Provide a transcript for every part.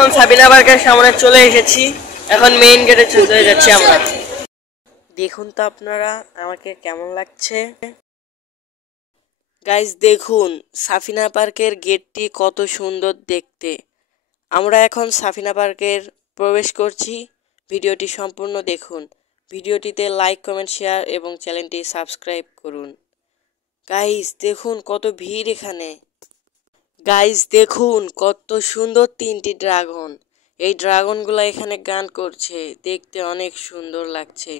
এখন সাবিনা পার্কের সামনে চলে এসেছি। এখন মেইন গেটে চলে যাচ্ছি আমরা। দেখুন তো আপনারা আমাকে কেমন লাগছে। গাইস দেখুন সাফিনা পার্কের গেটটি কত সুন্দর দেখতে। আমরা এখন সাফিনা পার্কের প্রবেশ করছি। ভিডিওটি সম্পূর্ণ দেখুন। ভিডিওটিতে লাইক, কমেন্ট, শেয়ার এবং চ্যানেলটি সাবস্ক্রাইব করুন। গাইস দেখুন কত ভিড় এখানে। গাইস দেখুন কত সুন্দর তিনটি ড্রাগন। এই ড্রাগনগুলো এখানে গান করছে, দেখতে অনেক সুন্দর লাগছে।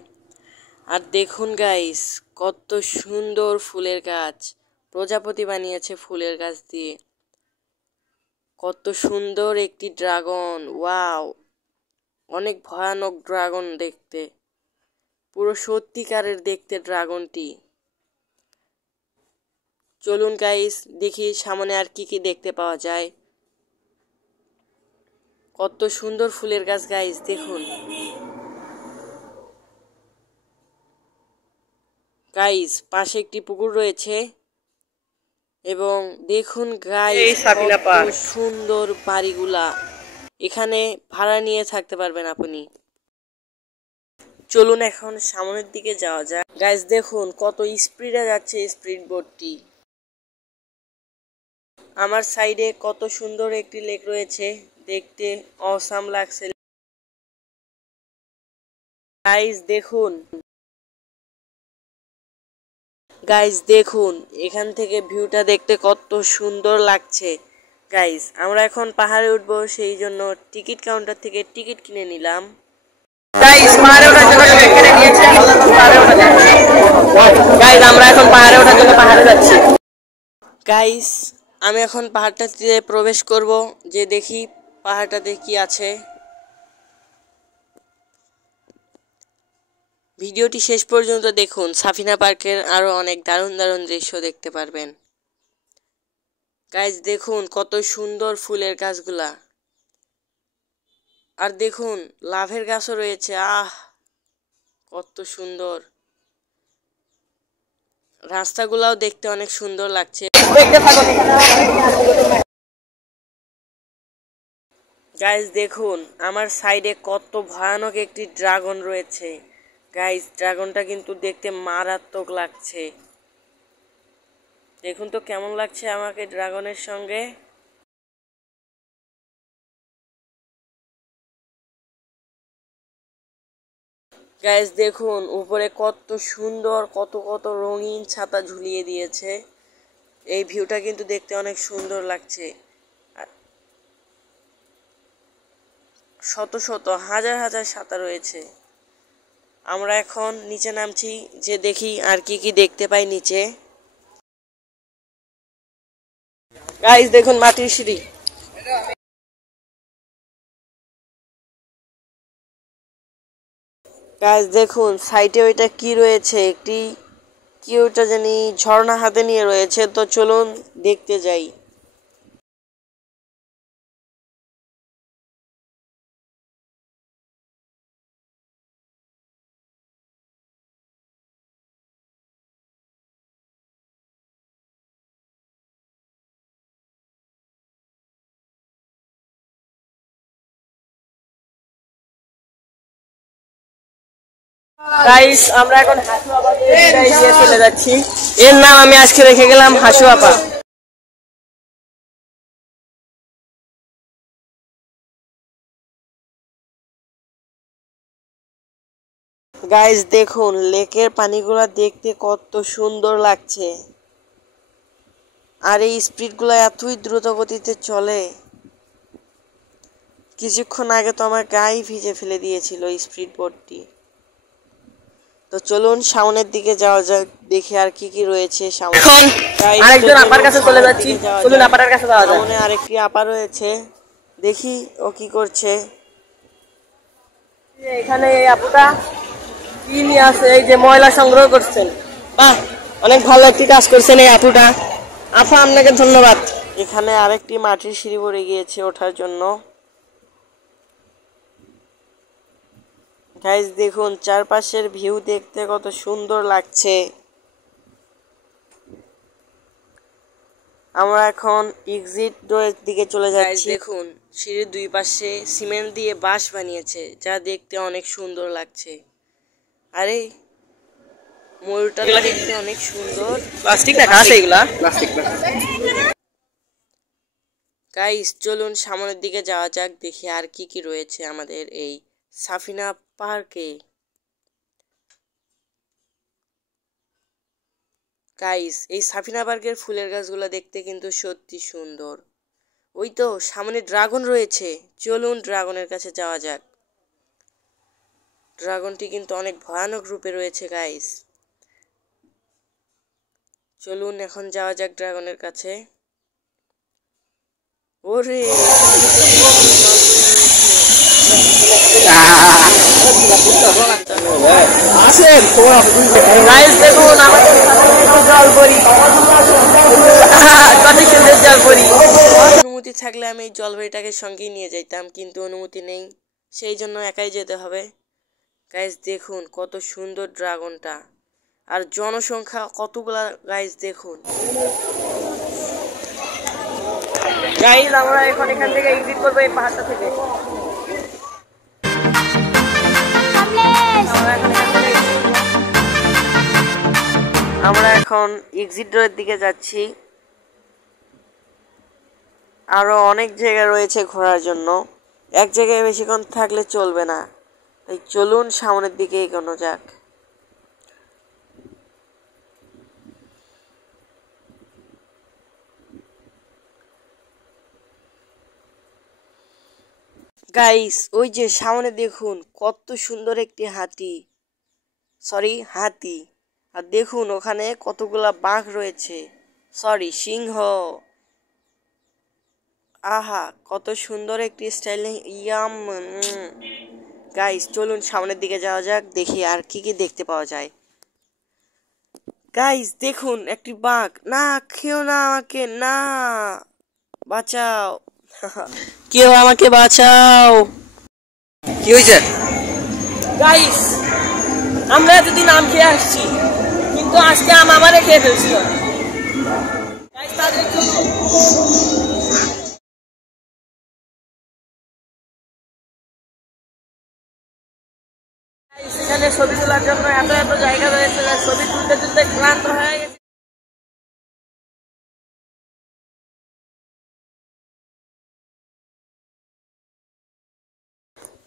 আর দেখুন গাইস কত সুন্দর ফুলের গাছ, প্রজাপতি বানিয়েছে ফুলের গাছ দিয়ে। কত সুন্দর একটি ড্রাগন, ওয়াও, অনেক ভয়ানক ড্রাগন দেখতে, পুরো সত্যিকারের দেখতে ড্রাগনটি। চলুন গাইস দেখি সামনে আর কি কি দেখতে পাওয়া যায়। কত সুন্দর ফুলের গাছ গাইস দেখুন। গাইস পাশে একটি পুকুর রয়েছে এবং দেখুন গাইস কত সুন্দর বাড়িগুলা। এখানে ভাড়া নিয়ে থাকতে পারবেন আপনি। চলুন এখন সামনের দিকে যাওয়া যাক। গাইস দেখুন কত স্পিডে যাচ্ছে স্পিড বোটটি। আমার সাইডে কত সুন্দর একটি লেক রয়েছে, দেখতে অসাম লাগছে। গাইস দেখুন, গাইস দেখুন এখান থেকে ভিউটা দেখতে কত সুন্দর লাগছে। গাইস আমরা এখন পাহাড়ে উঠবো, সেই জন্য টিকিট কাউন্টার থেকে টিকিট কিনে নিলাম। গাইস পাহাড়ে ওঠার জন্য টিকিট কিনে নিয়েছি। গাইস আমরা এখন পাহাড়ে ওঠার জন্য পাহাড়ে যাচ্ছি। গাইস আমি এখন পাহাড়টাতে প্রবেশ করব, যে দেখি পাহাড়টাতে কি আছে। ভিডিওটি শেষ পর্যন্ত দেখুন, সাফিনা পার্কের আরো অনেক দারুণ দারুণ দৃশ্য দেখতে পারবেন। গাইস দেখুন কত সুন্দর ফুলের গাছগুলা। আর দেখুন লাভের গাছও রয়েছে, কত সুন্দর। রাস্তাগুলাও দেখতে অনেক সুন্দর লাগছে। গাইস দেখুন আমার সাইডে কত ভয়ানক একটি ড্রাগন রয়েছে। গাইস ড্রাগনটা কিন্তু দেখতে মারাত্মক লাগছে। দেখুন তো কেমন লাগছে আমাকে ড্রাগনের সঙ্গে। গাইস দেখুন উপরে কত সুন্দর, কত কত রঙিন ছাতা ঝুলিয়ে দিয়েছে। এই ভিউটা কিন্তু দেখতে অনেক সুন্দর লাগছে। শত শত হাজার হাজার ছাতা রয়েছে। আমরা এখন নিচে নামছি, যে দেখি আর কি কি দেখতে পাই নিচে। গাইস দেখুন মাটির সিঁড়ি। গাইস দেখুন সাইডে ওইটা কি রয়েছে, একটি কি ওটা জানি ঝর্ণা হাতে নিয়ে রয়েছে। তো চলুন দেখতে যাই। গাইস আমরা এখন হাসু আপাকে দিয়ে চলে যাচ্ছি। এর নাম আমি আজকে রেখে গেলাম হাসু আপা। গাইস দেখুন লেকের পানিগুলা দেখতে কত সুন্দর লাগছে। আর এই স্পিডগুলো এতই দ্রুত গতিতে চলে। কিছুক্ষণ আগে তো আমার গায়ে ভিজে ফেলে দিয়েছিল স্পিড বোটটি। তো চলুন সামনের দিকে যাওয়া যাক, দেখি আর কি কি রয়েছে সামনে। আরেকজন আপার কাছে চলে যাচ্ছি, চলুন আপার কাছে যাওয়া যাক। সামনে আরেকটি আপা রয়েছে, দেখি ও কি করছে। এখানে এই আপুটা কি নিয়ে আছে, এই যে ময়লা সংগ্রহ করছেন। বাহ, অনেক ভালো একটি কাজ করছেন এই আপুটা। আপা আপনাকে ধন্যবাদ। এখানে আরেকটি মাটির সিঁড়ি পড়ে গিয়েছে ওঠার জন্য। গাইস দেখুন চারপাশের ভিউ দেখতে কত সুন্দর লাগছে। আমরা এখন এক্সিট ডোরের দিকে চলে যাচ্ছি। দেখুন সিঁড়ির দুই পাশে সিমেন্ট দিয়ে বাঁশ বানিয়েছে, যা দেখতে অনেক সুন্দর লাগছে। আরে ময়ূরটা তো দেখতে অনেক সুন্দর। প্লাস্টিক না কাঁচ এগুলা? প্লাস্টিক। গাইস চলুন সামনের দিকে যাওয়া যাক, দেখি আর কি কি রয়েছে আমাদের এই সাফিনা পার্কে। গাইস এই সাফিনা পার্কের ফুলের গাছগুলো দেখতে কিন্তু সত্যি সুন্দর। ওই তো সামনে ড্রাগন রয়েছে, চলুন ড্রাগনের কাছে যাওয়া যাক। ড্রাগনটি কিন্তু অনেক ভয়ানক রূপে রয়েছে গাইস। চলুন এখন যাওয়া যাক ড্রাগনের কাছে। ওরে এখানে তো দেখুন জল পড়ে রয়েছে। গাইস দেখুন আমাদের জল পরি, কত সুন্দর জল পরি। অনুমতি থাকলে আমি এই জলপরিটাকে সঙ্গে নিয়ে যাইতাম, কিন্তু অনুমতি নেই, সেই জন্য একাই যেতে হবে। গাইস দেখুন কত সুন্দর ড্রাগনটা, আর জনসংখ্যা কতগুলা গাইস দেখুন। গাইস আমরা এখন এখান থেকে এক্সিট করবো এই পাহাড়টা থেকে। আমরা এখন এক্সিট রোডের দিকে যাচ্ছি। আরো অনেক জায়গা রয়েছে ঘোরার জন্য, এক জায়গায় বেশিক্ষণ থাকলে চলবে না, তাই চলুন সামনের দিকে এগোনো যাক। গাইস ওই যে সামনে দেখুন কত সুন্দর একটি হাতি, আর দেখুন ওখানে কতগুলা বাঘ রয়েছে, সিংহ। আহা কত সুন্দর একটি স্টাইলিং ইয়াম। গাইস চলুন সামনের দিকে যাওয়া যাক, দেখি আর কি কি দেখতে পাওয়া যায়। গাইস দেখুন একটি বাঘ, না খেও না আমাকে, না বাঁচাও, কেউ আমাকে বাঁচাও। কি হয়েছে? গাইস আমরা এতদিন আম খেয়ে আসছি, কিন্তু আজকে আম আমারে খেয়ে ফেলছিল। গাইস তাদের জন্য এখানে ছবি তোলার জন্য এত এত জায়গা রয়েছে, ছবি তুলতে তুলতে ক্লান্ত হয়ে গেছে।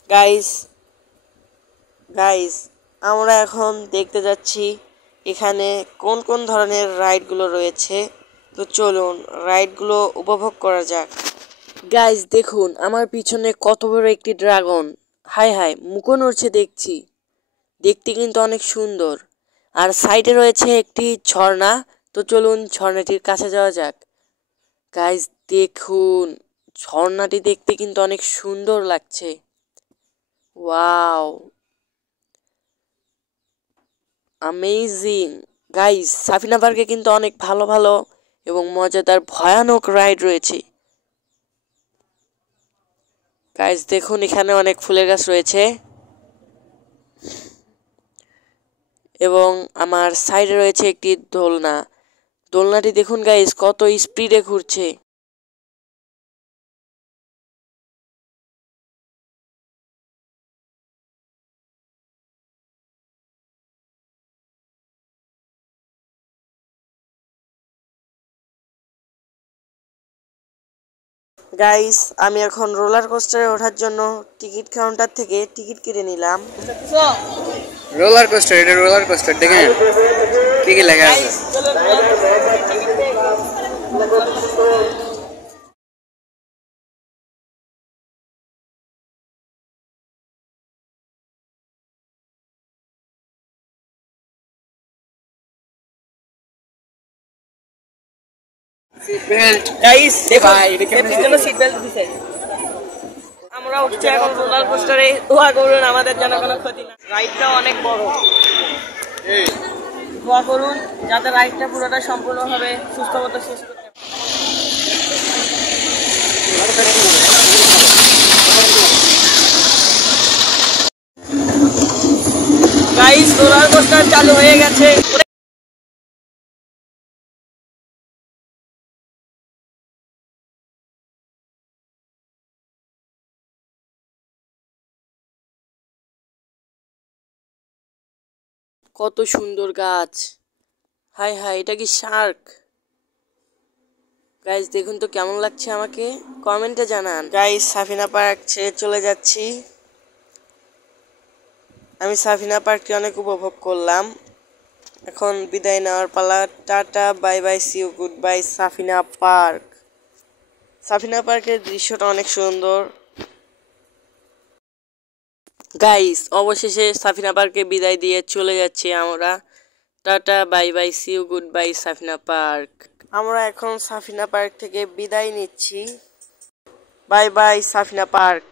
গাইস গাইস আমরা এখন দেখতে যাচ্ছি এখানে কোন কোন ধরনের রাইডগুলো রয়েছে, তো চলুন রাইডগুলো উপভোগ করা যাক। গাইস দেখুন আমার পিছনে কত বড় একটি ড্রাগন, হাই হাই মুখও নড়ছে দেখছি, দেখতে কিন্তু অনেক সুন্দর। আর সাইডে রয়েছে একটি ঝর্ণা, তো চলুন ঝর্ণাটির কাছে যাওয়া যাক। গাইস দেখুন ঝর্ণাটি দেখতে কিন্তু অনেক সুন্দর লাগছে, ওয়াও অ্যামেজিং। গাইস সাফিনা পার্কে কিন্তু অনেক ভালো ভালো এবং মজাদার ভয়ানক রাইড রয়েছে। গাইস দেখুন এখানে অনেক ফুলের গাছ রয়েছে, এবং আমার সাইডে রয়েছে একটি দোলনাটি দেখুন গাইস কত স্পিডে ঘুরছে। গাইস আমি এখন রোলার কোস্টারে ওঠার জন্য টিকিট কাউন্টার থেকে টিকিট কেটে নিলাম। রোলার কোস্টার, এটা রোলার কোস্টার, দেখেন কি কি লেখা আছে। গাইস দেখুন সিট বেল্ট দিছে। আমরা উঠছি এখন রোলার কোস্টারে, দোয়া করুন আমাদের যেন কোনো ক্ষতি না। রাইডটা অনেক বড়, দোয়া করুন যাতে রাইডটা পুরোটা সম্পূর্ণভাবে সুস্থ মতো শেষ করতে পারে। গাইস রোলার কোস্টার চালু হয়ে গেছে। কত সুন্দর গাছ। হাই হাই, এটা কি শার্ক? গাইস দেখুন তো কেমন লাগছে, আমাকে কমেন্টে জানান। গাইস সাফিনা পার্ক ছেড়ে চলে যাচ্ছি। আমি সাফিনা পার্কটি অনেক উপভোগ করলাম। এখন বিদায় নেওয়ার পালা। Tata, bye bye, see you, good bye Safina park. Safina পার্কের দৃশ্যটা অনেক সুন্দর। গাইস অবশেষে সাফিনা পার্কে বিদায় দিয়ে চলে যাচ্ছি আমরা। Tata, bye bye, see you, good bye Safina park. আমরা এখন সাফিনা পার্ক থেকে বিদায় নিচ্ছি। Bye bye Safina park.